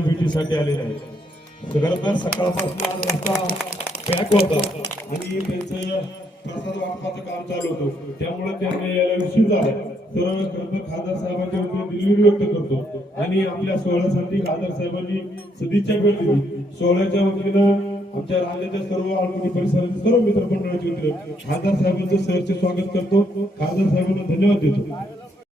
भेटीसाठी आलेले आहेत. सगळ्यांना सकाळपासून आज रस्ता पॅक होता आणि त्यांचं प्रसाद वाटपाचं काम चालू होतं. त्यामुळे त्यांना यायला उशीर झाला. तर खरं खासदार साहेबांच्या वतीने दिलगिरी व्यक्त करतो. आणि आपल्या सोहळ्यासाठी खासदार साहेबांनी सदिच्छा भेट दिली. सोहळ्याच्या वतीनं आमच्या राज्याच्या सर्व आळवणी परिसरातील सर्व मित्र मंडळाच्या वतीनं खासदार साहेबांचं सहर्ष स्वागत करतो. खासदार साहेबांना धन्यवाद देतो.